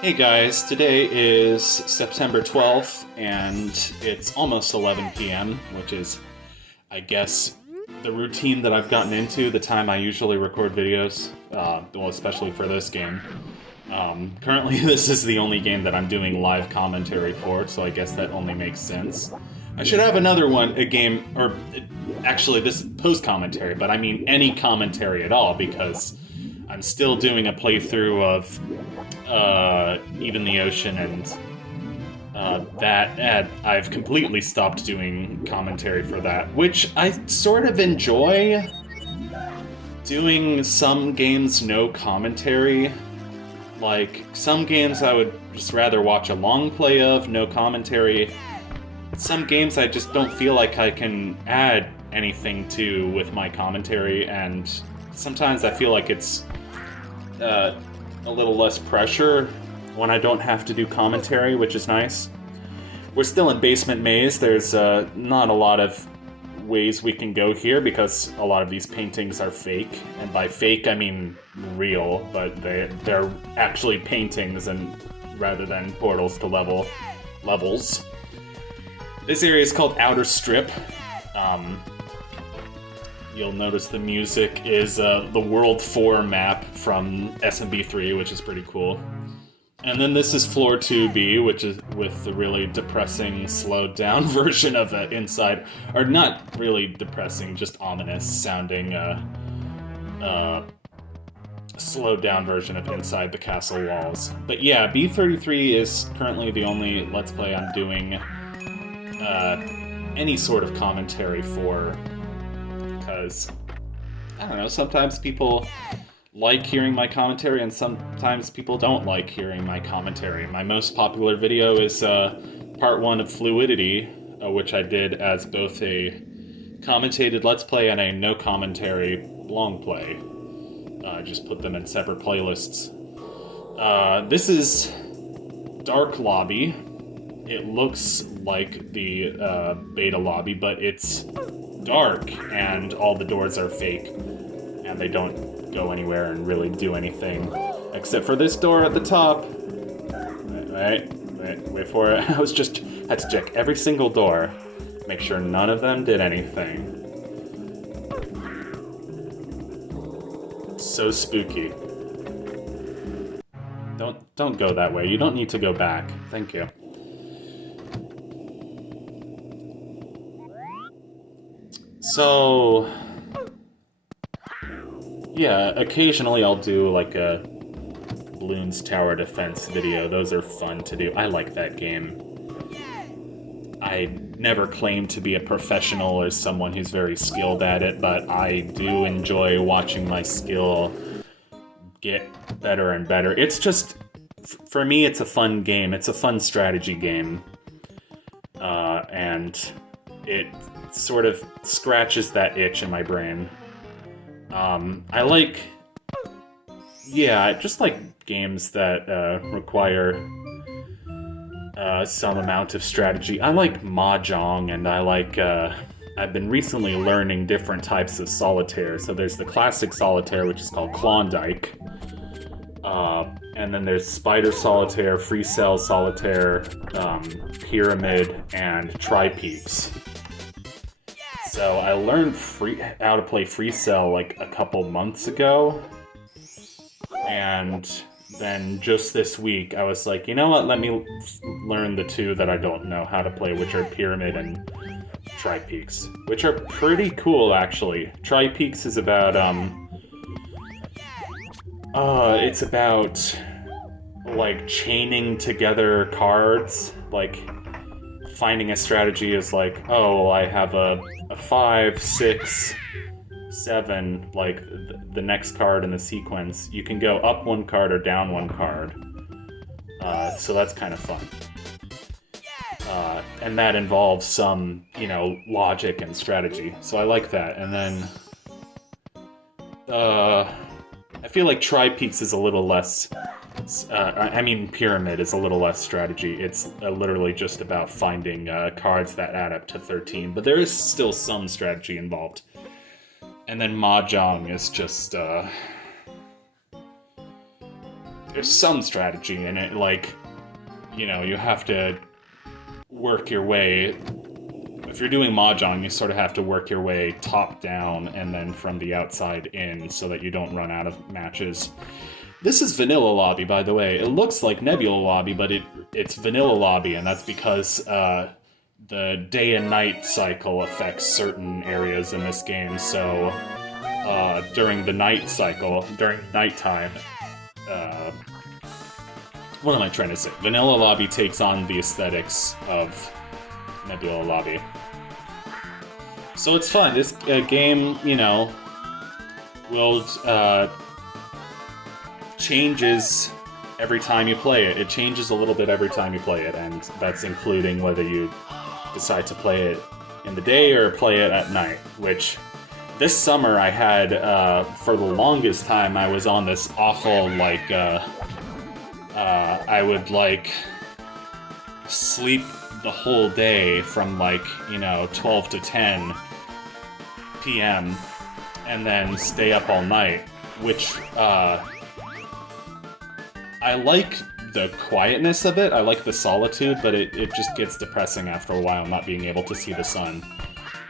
Hey guys, today is September 12th, and it's almost 11 p.m., which is, I guess, the routine that I've gotten into, the time I usually record videos, well, especially for this game. Currently, this is the only game that I'm doing live commentary for, so I guess that only makes sense. I should have another one, a game, or actually, this is post-commentary, but I mean any commentary at all, because I'm still doing a playthrough of Even the Ocean, and I've completely stopped doing commentary for that, which I sort of enjoy. Doing some games no commentary. Like, some games I would just rather watch a long play of, no commentary. Some games I just don't feel like I can add anything to with my commentary, and sometimes I feel like it's a little less pressure when I don't have to do commentary, which is nice. We're still in Basement Maze. There's not a lot of ways we can go here because a lot of these paintings are fake, and by fake I mean real, but they're actually paintings and rather than portals to levels. This area is called Outer Strip. You'll notice the music is the World 4 map from SMB3, which is pretty cool. And then this is Floor 2B, which is with the really depressing, slowed-down version of it inside. Or not really depressing, just ominous-sounding, slowed-down version of inside the castle walls. But yeah, B33 is currently the only Let's Play I'm doing any sort of commentary for. Because, I don't know, sometimes people like hearing my commentary and sometimes people don't like hearing my commentary. My most popular video is part 1 of Fluidity, which I did as both a commentated Let's Play and a no commentary long play. Just put them in separate playlists. This is Dark Lobby. It looks like the beta lobby, but it's dark and all the doors are fake and they don't go anywhere and really do anything except for this door at the top. Wait for it. I had to check every single door, make sure none of them did anything. So spooky. Don't go that way. You don't need to go back. Thank you. So, yeah, occasionally I'll do like a Bloons Tower Defense video. Those are fun to do. I like that game. I never claim to be a professional or someone who's very skilled at it, but I do enjoy watching my skill get better and better. It's just, for me, it's a fun game. It's a fun strategy game. And it sort of scratches that itch in my brain. I like, just like games that require some amount of strategy. I like Mahjong, and I like, I've been recently learning different types of solitaire. So there's the classic solitaire, which is called Klondike. And then there's Spider Solitaire, Free Cell Solitaire, Pyramid, and Tri-Peaks. So I learned how to play Free Cell like a couple months ago, and then just this week I was like, you know what, let me learn the two that I don't know how to play, which are Pyramid and Tri-Peaks, which are pretty cool actually. Tri-Peaks is about, it's about like chaining together cards, like finding a strategy is like, oh, well, I have a 5, 6, 7, like the next card in the sequence. You can go up one card or down one card. So that's kind of fun. And that involves some, logic and strategy. So I like that. And then, I feel like Tri-Peaks is a little less, Pyramid is a little less strategy. It's literally just about finding cards that add up to 13, but there is still some strategy involved. And then Mahjong is just, there's some strategy in it, like, you know, you have to work your way. If you're doing Mahjong, you sort of have to work your way top down and then from the outside in so that you don't run out of matches. This is Vanilla Lobby, by the way. It looks like Nebula Lobby, but it's Vanilla Lobby, and that's because the day and night cycle affects certain areas in this game. So during the night cycle, during nighttime, what am I trying to say? Vanilla Lobby takes on the aesthetics of Nebula Lobby. So it's fun. This game, you know, will changes every time you play it. It changes a little bit every time you play it, and that's including whether you decide to play it in the day or play it at night, which this summer I had, for the longest time, I was on this awful, like, I would, like, sleep the whole day from, like, you know, 12 to 10 p.m. and then stay up all night, which, I like the quietness of it, I like the solitude, but it just gets depressing after a while not being able to see the sun.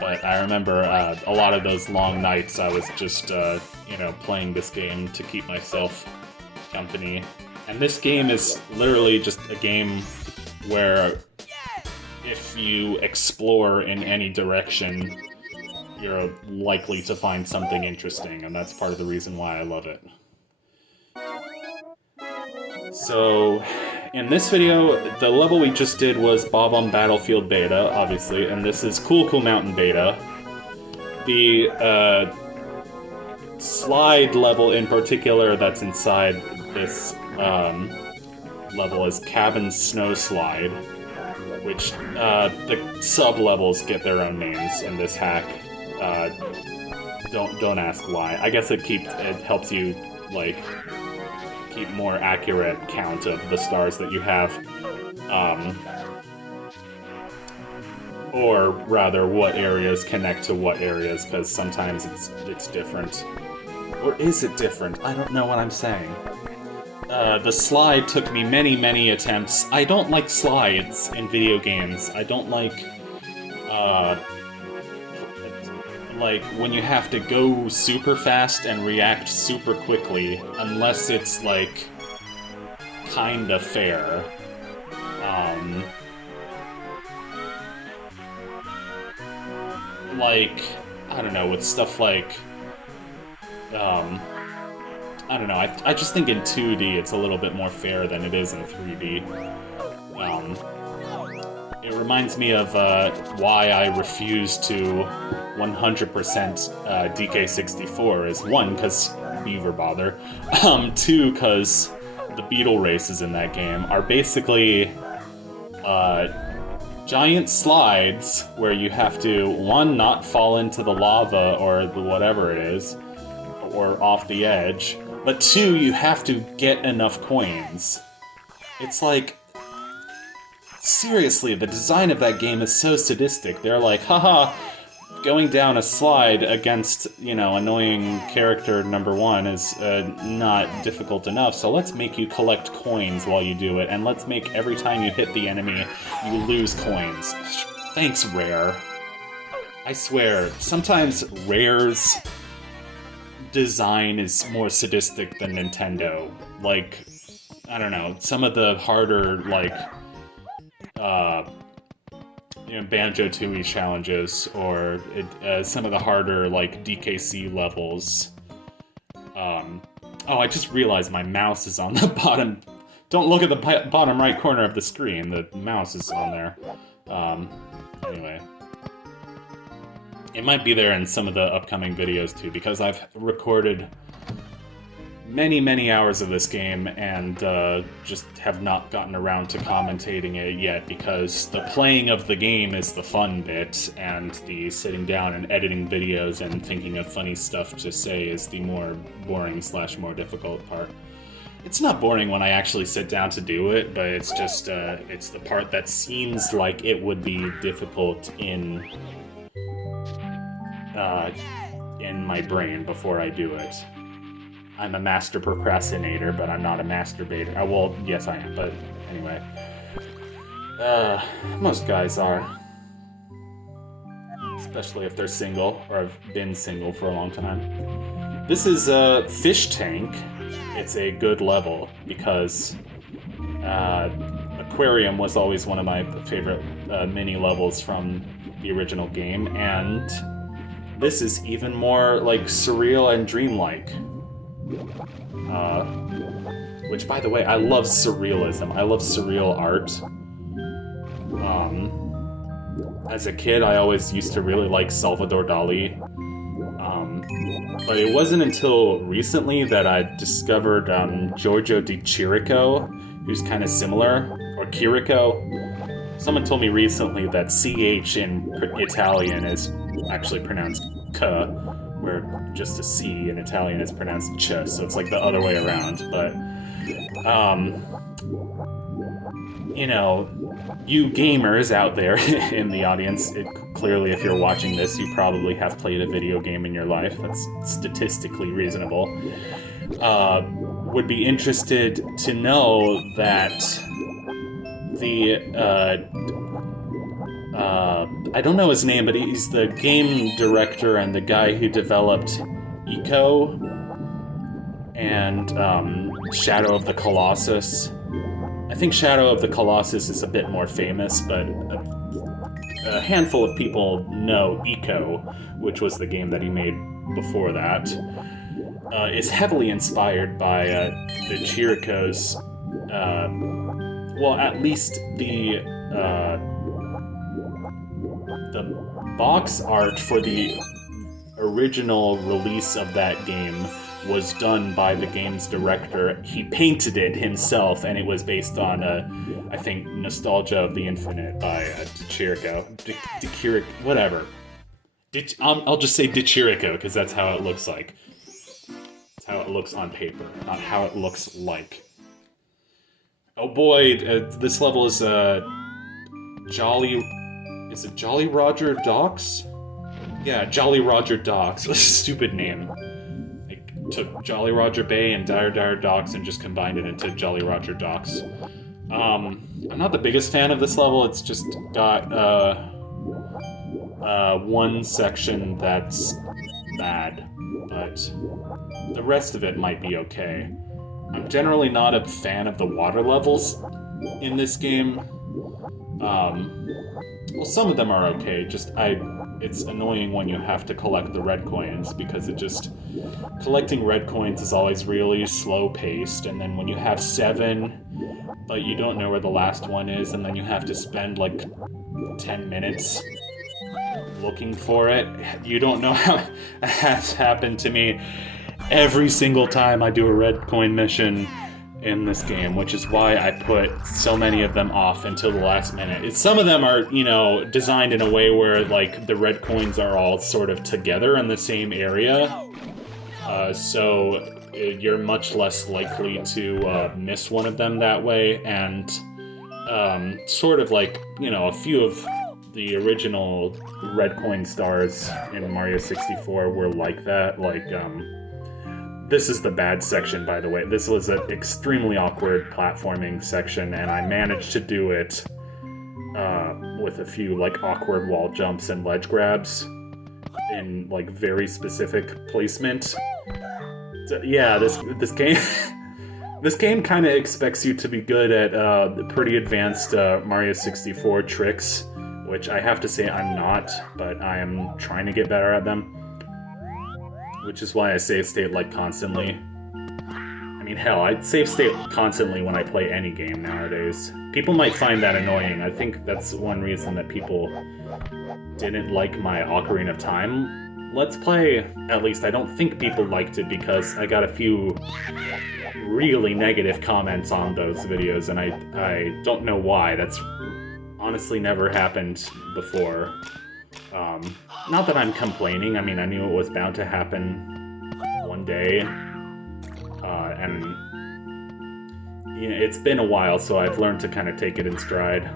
But I remember a lot of those long nights I was just, you know, playing this game to keep myself company. And this game is literally just a game where if you explore in any direction, you're likely to find something interesting, and that's part of the reason why I love it. So, in this video, the level we just did was Bob-omb Battlefield Beta, obviously, and this is Cool Cool Mountain Beta. The slide level in particular that's inside this level is Cabin Snow Slide, which the sub-levels get their own names in this hack. Don't ask why. I guess it helps you, like, keep more accurate count of the stars that you have, or rather what areas connect to what areas, because sometimes it's different. Or is it different? I don't know what I'm saying. The slide took me many attempts. I don't like slides in video games. I don't like when you have to go super fast and react super quickly, unless it's, like, kinda fair. Like, I don't know, with stuff like, I don't know, I just think in 2D it's a little bit more fair than it is in 3D. It reminds me of why I refuse to 100% DK64 is 1, because never bother. 2, because the beetle races in that game are basically giant slides where you have to, 1, not fall into the lava or whatever it is, or off the edge, but 2, you have to get enough coins. It's like, seriously, the design of that game is so sadistic. They're like, haha, going down a slide against, you know, annoying character number 1 is not difficult enough, so let's make you collect coins while you do it, and let's make every time you hit the enemy, you lose coins. Thanks, Rare. I swear, sometimes Rare's design is more sadistic than Nintendo. Like, I don't know, some of the harder, like, you know, Banjo-Tooie challenges, or some of the harder, like, DKC levels. Oh, I just realized my mouse is on the bottom. Don't look at the bottom right corner of the screen. The mouse is on there. Anyway. It might be there in some of the upcoming videos, too, because I've recorded many hours of this game and just have not gotten around to commentating it yet, because the playing of the game is the fun bit, and the sitting down and editing videos and thinking of funny stuff to say is the more boring / more difficult part. It's not boring when I actually sit down to do it, but it's just, it's the part that seems like it would be difficult in my brain before I do it. I'm a master procrastinator, but I'm not a masturbator. Well, yes I am, but anyway. Most guys are. Especially if they're single, or have been single for a long time. This is a Fish Tank. It's a good level, because Aquarium was always one of my favorite mini levels from the original game, and this is even more, like, surreal and dreamlike. Which, by the way, I love surrealism. I love surreal art. As a kid, I always used to really like Salvador Dali. But it wasn't until recently that I discovered Giorgio di Chirico, who's kind of similar, or Chirico. Someone told me recently that CH in Italian is actually pronounced K, where just a C in Italian is pronounced Ch, so it's like the other way around. But, you know, you gamers out there in the audience, clearly if you're watching this, you probably have played a video game in your life. That's statistically reasonable. Would be interested to know that the, I don't know his name, but he's the game director and the guy who developed Eco and Shadow of the Colossus. I think Shadow of the Colossus is a bit more famous, but a handful of people know Eco, which was the game that he made before that. Is heavily inspired by the Chiricos. Well, at least the box art for the original release of that game was done by the game's director. He painted it himself, and it was based on, I think, Nostalgia of the Infinite by Chirico. Whatever. I'll just say Chirico, because that's how it looks like. That's how it looks on paper, not how it looks like. Oh boy, this level is Jolly... Is it Jolly Roger Docks? Yeah, Jolly Roger Docks. Stupid name. Took Jolly Roger Bay and Dire Docks and just combined it into Jolly Roger Docks. I'm not the biggest fan of this level. It's just got one section that's bad, but the rest of it might be okay. I'm generally not a fan of the water levels in this game. Well, some of them are okay, it's annoying when you have to collect the red coins, because collecting red coins is always really slow-paced, and then when you have 7, but you don't know where the last one is, and then you have to spend, like, 10 minutes looking for it, you don't know how that's happened to me every single time I do a red coin mission in this game, which is why I put so many of them off until the last minute. Some of them are, designed in a way where, like, the red coins are all sort of together in the same area, so you're much less likely to miss one of them that way, and sort of like, a few of the original red coin stars in Mario 64 were like that, like, this is the bad section, by the way. This was an extremely awkward platforming section, and I managed to do it with a few, like, awkward wall jumps and ledge grabs in, like, very specific placement. So, yeah, this game... this game kind of expects you to be good at the pretty advanced Mario 64 tricks, which I have to say I'm not, but I am trying to get better at them. Which is why I save state, like, constantly. I mean, hell, I save state constantly when I play any game nowadays. People might find that annoying. I think that's one reason that people didn't like my Ocarina of Time Let's Play. At least I don't think people liked it, because I got a few really negative comments on those videos, and I don't know why. That's honestly never happened before. Not that I'm complaining. I mean, I knew it was bound to happen one day, and it's been a while, so I've learned to kind of take it in stride.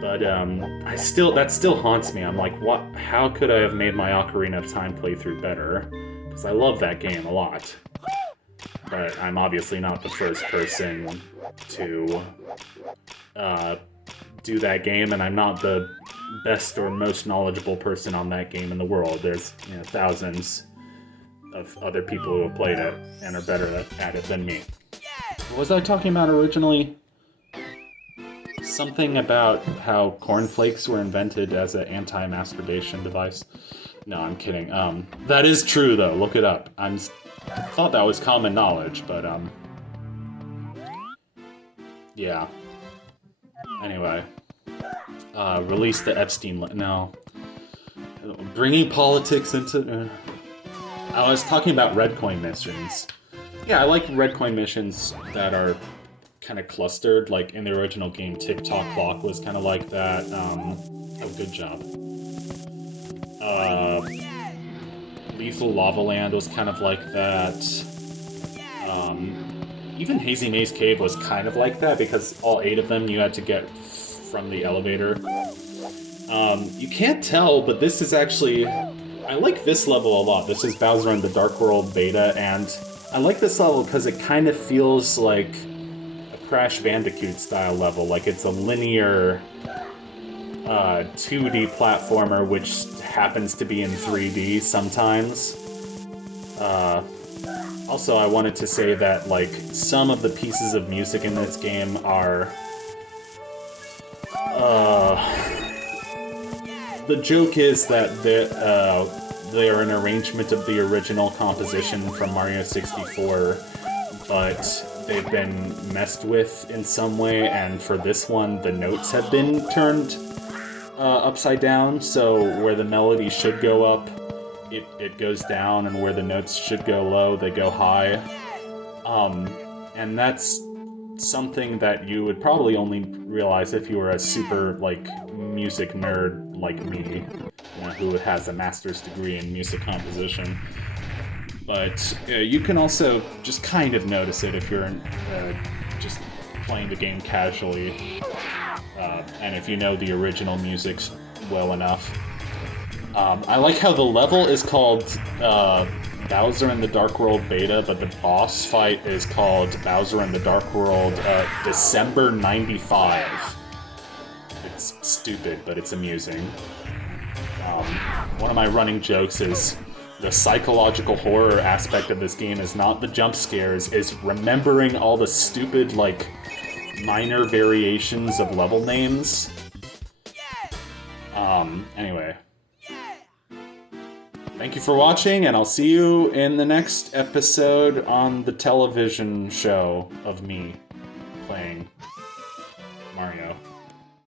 But that still haunts me. I'm like, what? How could I have made my Ocarina of Time playthrough better? because I love that game a lot. But I'm obviously not the first person to do that game, and I'm not the best or most knowledgeable person on that game in the world. There's thousands of other people who have played it and are better at it than me. What was I talking about originally? Something about how cornflakes were invented as an anti-masturbation device. No, I'm kidding. That is true though. Look it up. I thought that was common knowledge, but yeah. Anyway, release the Epstein. No, bringing politics into. I was talking about red coin missions. Yeah, I like red coin missions that are kind of clustered. Like in the original game, Tick-Tock Clock was kind of like that. Oh, good job. Lethal Lava Land was kind of like that. Even Hazy Maze Cave was kind of like that, because all 8 of them you had to get from the elevator. You can't tell, but this is actually... I like this level a lot. This is Bowser in the Dark World beta, and I like this level because it kind of feels like a Crash Bandicoot style level. Like it's a linear 2D platformer, which happens to be in 3D sometimes. Also, I wanted to say that, like, some of the pieces of music in this game are... the joke is that they are an arrangement of the original composition from Mario 64, but they've been messed with in some way, and for this one, the notes have been turned upside down, so where the melody should go up, it goes down, and where the notes should go low, they go high. And that's something that you would probably only realize if you were a super, like, music nerd like me, who has a master's degree in music composition. But you can also just kind of notice it if you're just playing the game casually, and if you know the original music well enough. I like how the level is called Bowser in the Dark World Beta, but the boss fight is called Bowser in the Dark World December 95. It's stupid, but it's amusing. One of my running jokes is the psychological horror aspect of this game is not the jump scares, is remembering all the stupid, like, minor variations of level names. Anyway. Thank you for watching, and I'll see you in the next episode on the television show of me playing Mario.